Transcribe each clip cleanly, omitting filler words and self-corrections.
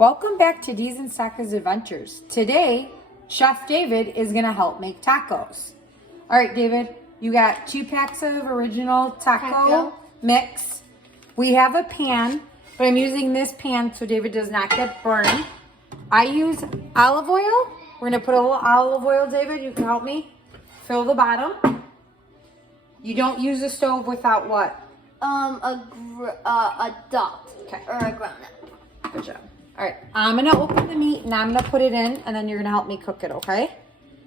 Welcome back to Dee's and Saka's Adventures. Today, Chef David is going to help make tacos. All right, David, you got 2 packs of original taco mix. We have a pan, but I'm using this pan so David does not get burned. I use olive oil. We're going to put a little olive oil, David. You can help me. Fill the bottom. You don't use the stove without what? A dot. Okay. Or a ground-up. Good job. All right, I'm gonna open the meat and I'm gonna put it in, and then you're gonna help me cook it, okay?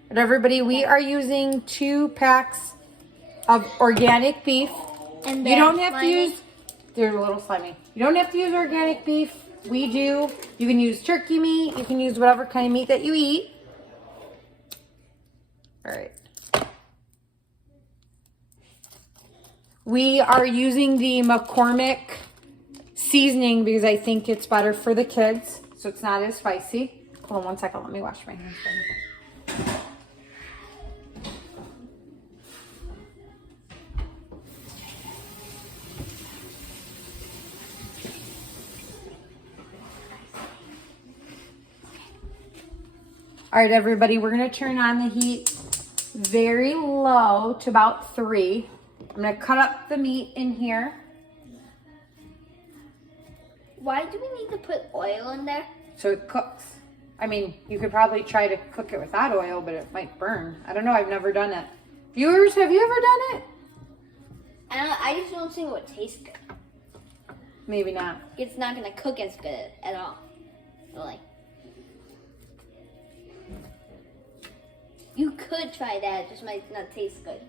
But everybody, we are using 2 packs of organic beef. And you don't have to use. They're a little slimy. You don't have to use organic beef. We do. You can use turkey meat. You can use whatever kind of meat that you eat. All right. We are using the McCormick seasoning because I think it's better for the kids, so it's not as spicy. Hold on one second, let me wash my hands. All right, everybody, we're gonna turn on the heat very low to about 3. I'm gonna cut up the meat in here. Why do we need to put oil in there? So it cooks. I mean, you could probably try to cook it without oil, but it might burn. I don't know. I've never done it. Viewers, have you ever done it? I just don't think it would taste good. Maybe not. It's not going to cook as good at all. Really. You could try that. It just might not taste good.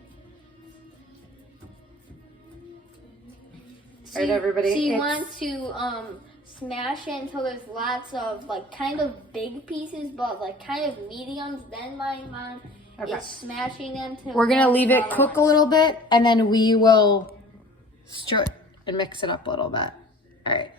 All right, everybody. So you want to smash it until there's lots of like kind of big pieces, but like kind of mediums. Then my mom is smashing them to. We're gonna leave it cook a little bit, and then we will stir it and mix it up a little bit. All right.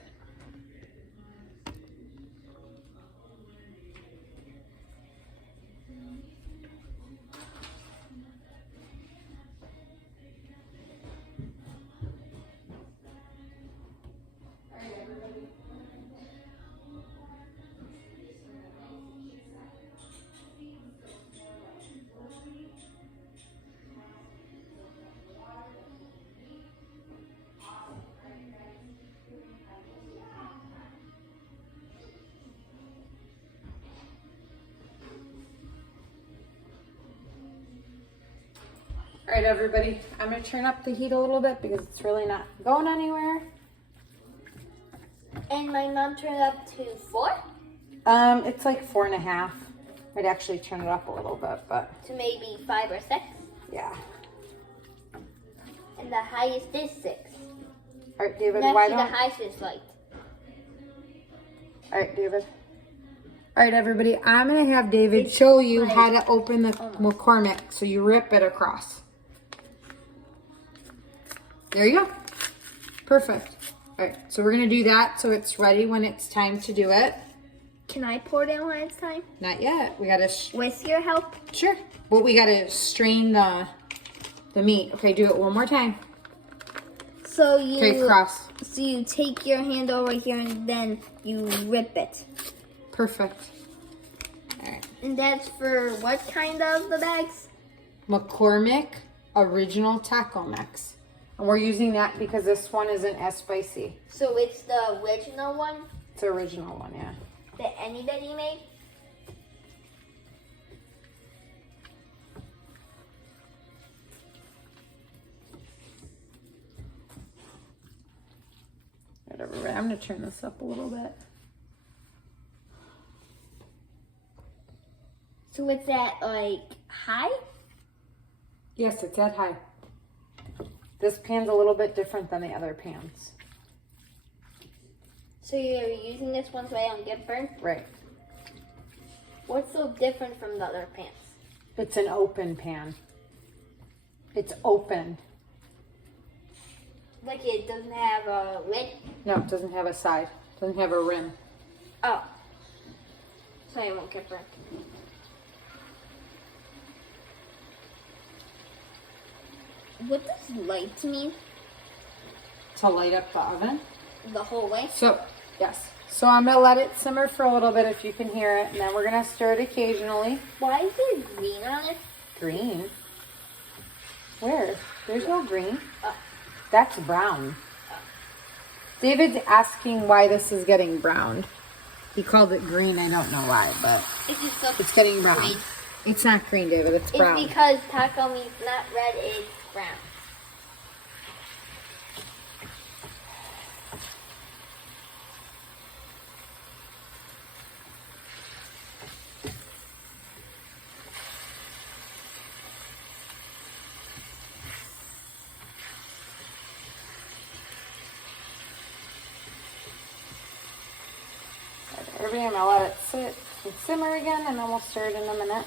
All right, everybody, I'm gonna turn up the heat a little bit because it's really not going anywhere. And my mom turned it up to 4? It's like 4.5. I'd actually turn it up a little bit, but. To maybe 5 or 6? Yeah. And the highest is 6. All right, David, And why actually don't. the highest is like. All right, David. All right, everybody, I'm gonna have David show you how to open the McCormick. So you rip it across. There you go. Perfect. All right, so we're gonna do that so it's ready when it's time to do it. Can I pour it in when it's time? Not yet. We gotta. With your help? Sure. But we gotta strain the meat. Okay, do it one more time. So you. Okay, cross. So you take your hand over here and then you rip it. Perfect. All right. And that's for what kind of the bags? McCormick Original Taco Mix. And we're using that because this one isn't as spicy. So it's the original one It's the original one, yeah. that anybody made? Whatever. I'm gonna turn this up a little bit. So it's at like high? Yes, it's that high. This pan's a little bit different than the other pans. So you're using this one so I don't get burned? Right. What's so different from the other pans? It's an open pan. It's open. Like it doesn't have a lid? No, it doesn't have a side. It doesn't have a rim. Oh. So I won't get burnt. What does light mean? To light up the oven. The whole way? So, yes. So I'm going to let it simmer for a little bit if you can hear it. And then we're going to stir it occasionally. Why is there green on it? Green? Where? There's no green. That's brown. David's asking why this is getting browned. He called it green. I don't know why, but it's getting brown. Green. It's not green, David. It's brown. It's because taco meat's not red, it's brown. I'm gonna let it sit and simmer again, and then we'll stir it in a minute.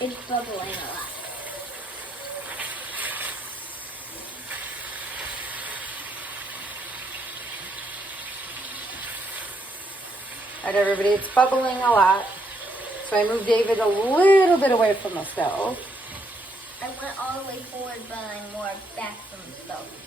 It's bubbling a lot. All right, everybody, it's bubbling a lot. So I moved David a little bit away from the stove. I went all the way forward, but I'm more back from the stove.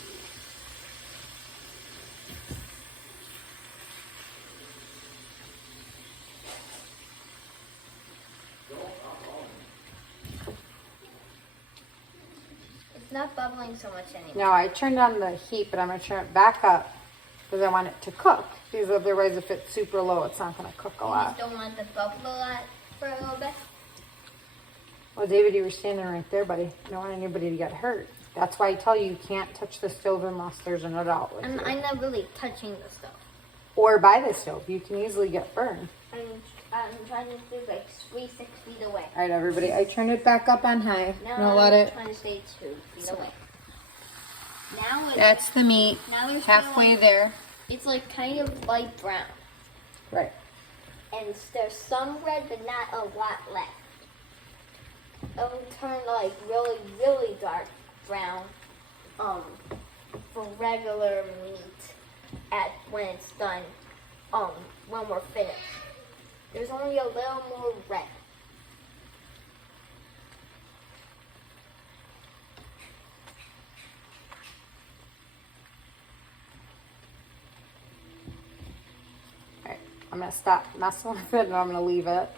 It's not bubbling so much anymore. No, I turned on the heat, but I'm going to turn it back up because I want it to cook. Because otherwise, if it's super low, it's not going to cook a lot. You just don't want it to bubble a lot for a little bit? Well, David, you were standing right there, buddy. I don't want anybody to get hurt. That's why I tell you can't touch the stove unless there's an adult with you. I'm not really touching the stove. Or by the stove. You can easily get burned. I'm trying to do like 6 feet away. All right, everybody. I turned it back up on high. Now I'm trying to stay 2 feet away. Now that's the meat. Now there's halfway there. It's like kind of light brown. Right. And there's some red, but not a lot left. It'll turn like really, really dark brown for regular meat when it's done, when we're finished. There's only a little more red. Alright, I'm going to stop messing with it and I'm going to leave it.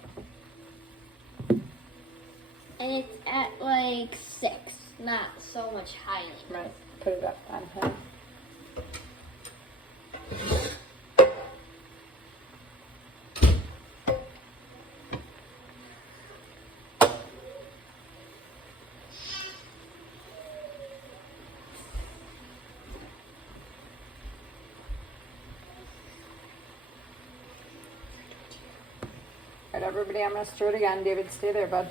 And it's at like 6, not so much higher. Right, put it up on high. All right, everybody, I'm going to stir it again. David, stay there, bud.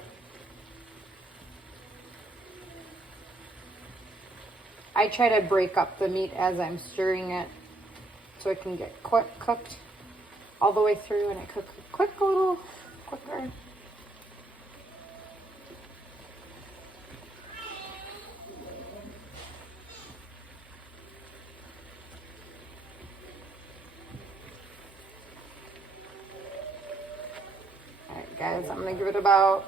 I try to break up the meat as I'm stirring it so it can get cooked all the way through and it cooks a little quicker. Alright guys, I'm going to give it about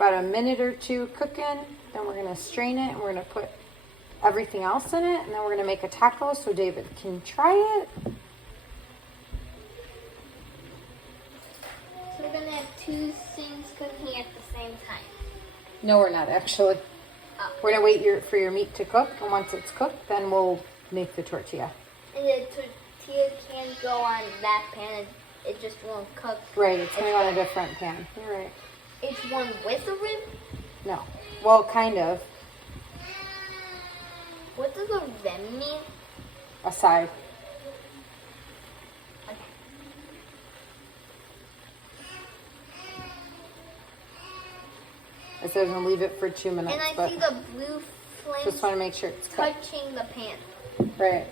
a minute or 2 cooking. Then we're going to strain it and we're going to put everything else in it. And then we're going to make a taco so David can try it. So we're going to have 2 things cooking at the same time. No, we're not actually. Oh. We're going to wait for your meat to cook. And once it's cooked, then we'll make the tortilla. And the tortilla can go on that pan it just won't cook. Right, it's going on a different pan. You're right. It's one with a rib? No. Well, kind of. What does a rim mean? A side. Okay. It says we'll leave it for 2 minutes. And I but see the blue flames just want to make sure it's cooked. touching the pan. Right.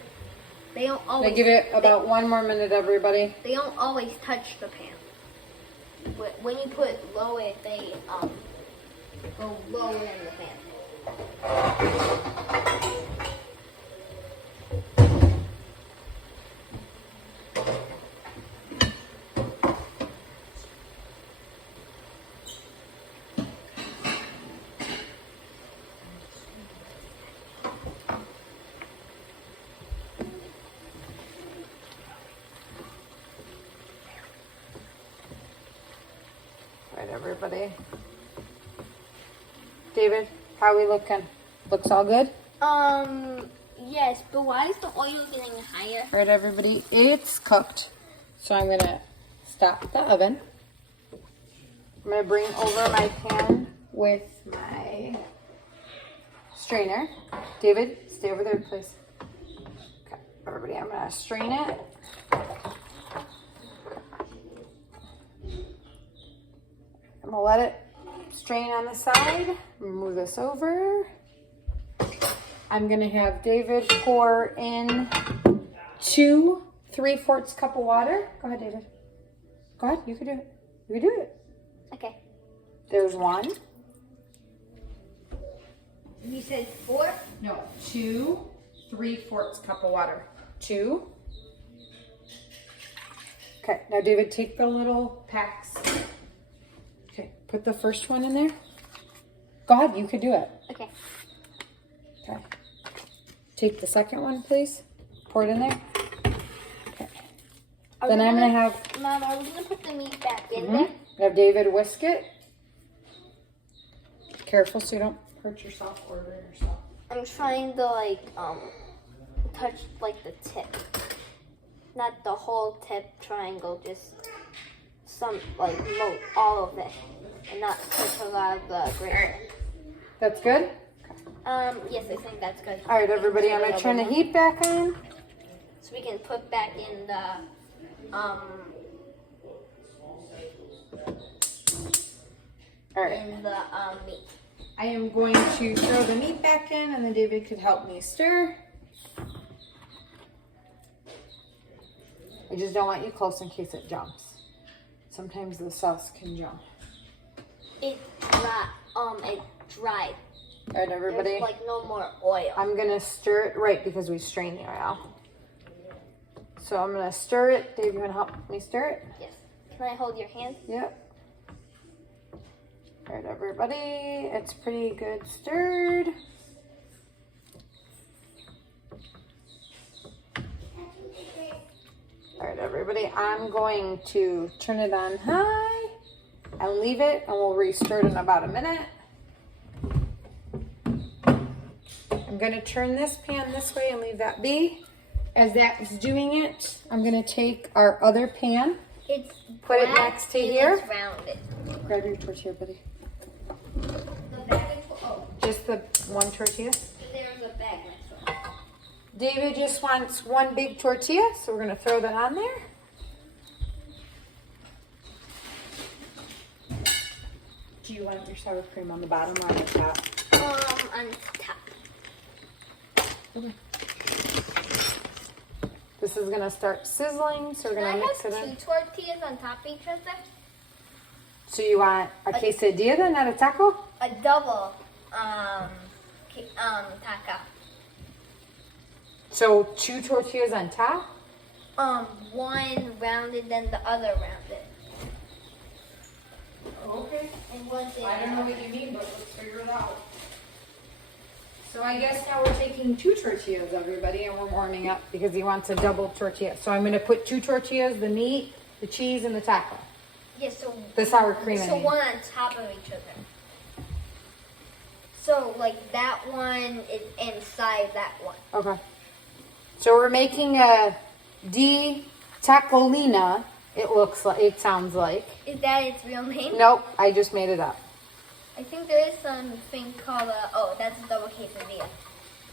They don't Now always. give it about 1 more minute, everybody. They don't always touch the pan. When you put low it, they go lower in the pan. Right, everybody. David, how are we looking? Looks all good? Yes, but why is the oil getting higher? Right, everybody, it's cooked. So I'm gonna stop the oven. I'm gonna bring over my pan with my strainer. David, stay over there, please. Okay, everybody, I'm gonna strain it. I'm gonna let it strain on the side. Move this over. I'm gonna have David pour in 2 3/4 cup of water. Go ahead, David. Go ahead, you can do it. You can do it. Okay. There's 1. You said 4? No, 2 3/4 cup of water. 2. Okay, now David, take the little packs. Okay, put the first one in there. Go ahead, you could do it. Okay. Okay. Take the second one, please. Pour it in there. Okay. Then I'm gonna have. Mom, are we gonna put the meat back in Mhm. there? Have David whisk it. Careful so you don't hurt yourself or burn yourself. I'm trying to touch like the tip, not the whole tip triangle, just some all of it, and not touch a lot of the gravy. That's good? Yes, I think that's good. All right, everybody, I'm gonna turn the heat back on. So we can put back in the All right. meat. I am going to throw the meat back in, and then David could help me stir. I just don't want you close in case it jumps. Sometimes the sauce can jump. It dried. All right, everybody. There's no more oil. I'm gonna stir it right because we strained the oil. So I'm gonna stir it. Dave, you wanna help me stir it? Yes. Can I hold your hand? Yep. All right, everybody. It's pretty good stirred. All right, everybody. I'm going to turn it on high and leave it, and we'll re-stir it in about a minute. I'm going to turn this pan this way and leave that be. As that's doing it, I'm going to take our other pan, It's put it black next to and here. It's rounded. Grab your tortilla, buddy. The bag is full. Just the one tortilla. There's a bag next to it. David just wants 1 big tortilla, so we're going to throw that on there. Do you want your sour cream on the bottom or on the top? On top. Okay. This is going to start sizzling, so we're going to mix it Can I in. have 2 tortillas on top of each other? So you want a quesadilla then, not a taco? A double taco. So 2 tortillas on top? One rounded, then the other rounded. Okay. And one's in I don't know what you mean, but let's figure it out. So I guess now we're taking 2 tortillas, everybody, and we're warming up because he wants a double tortilla. So I'm going to put 2 tortillas, the meat, the cheese, and the taco. Yes, so The sour cream, I So mean. one on top of each other. So that one is inside that one. Okay. So we're making a di tacolina It sounds like. Is that its real name? Nope, I just made it up. I think there is something called that's a double quesadilla.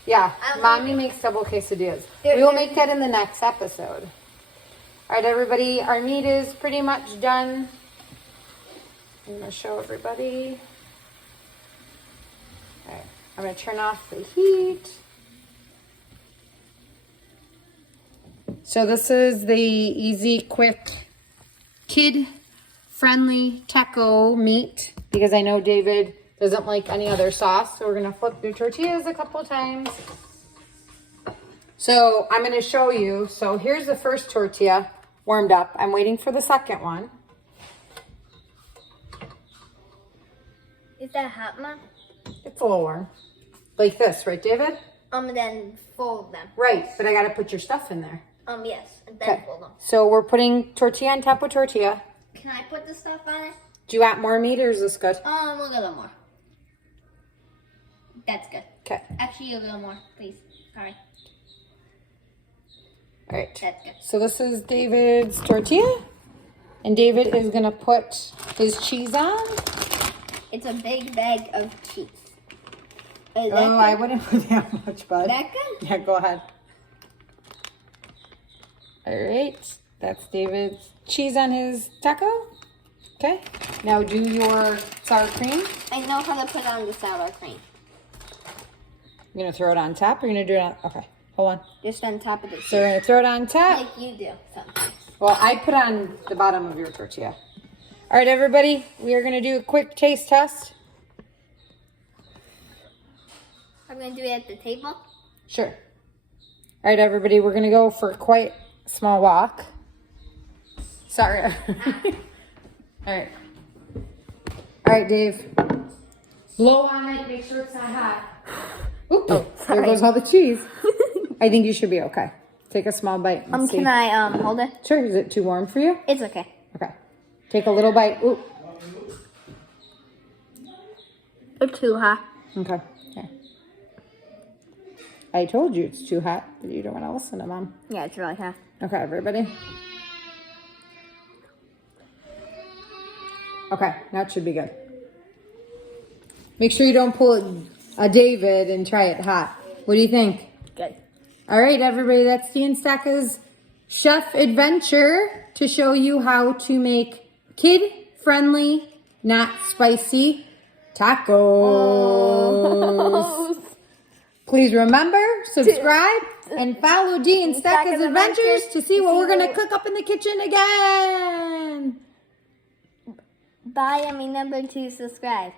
Yeah, Mommy makes double quesadillas. We will make that in the next episode. All right, everybody, our meat is pretty much done. I'm going to show everybody. All right, I'm going to turn off the heat. So this is the easy, quick, kid-friendly taco meat because I know David doesn't like any other sauce. So we're going to flip the tortillas a couple times. So I'm going to show you. So here's the first tortilla warmed up. I'm waiting for the second one. Is that hot, Mom? It's a little warm. Like this, right, David? Then fold them. Right, but I got to put your stuff in there. Yes, and then fold them. So we're putting tortilla on top of tortilla. Can I put the stuff on it? Do you want more meat or is this good? We'll get a little more. That's good. Okay. Actually, a little more, please. Sorry. All right. That's good. So this is David's tortilla. And David is going to put his cheese on. It's a big bag of cheese. I wouldn't put that much, bud. That good? Yeah, go ahead. All right. That's David's cheese on his taco. Okay. Now do your sour cream. I know how to put on the sour cream. You're going to throw it on top or you're going to do it on... Okay, hold on. Just on top of the cheese. So we're going to throw it on top. Like you do sometimes. Well, I put on the bottom of your tortilla. All right, everybody. We are going to do a quick taste test. I'm going to do it at the table. Sure. All right, everybody. We're going to go for quite a small walk. Sorry. All right. All right, Dave. Blow on it. Make sure it's not hot. Oops. Oh, there goes all the cheese. I think you should be okay. Take a small bite. And see. Can I hold it? Sure. Is it too warm for you? It's okay. Okay. Take a little bite. Ooh. It's too hot. Okay. Here. I told you it's too hot, but you don't want to listen to Mom. Yeah, it's really hot. Okay, everybody. Okay, now it should be good. Make sure you don't pull a David and try it hot. What do you think? Good. All right, everybody, that's Dean Stacca's chef adventure to show you how to make kid-friendly, not spicy tacos. Oh. Please remember, subscribe, and follow Dean Stacca's adventures to see what we're going to cook up in the kitchen again. Bye, and remember to subscribe.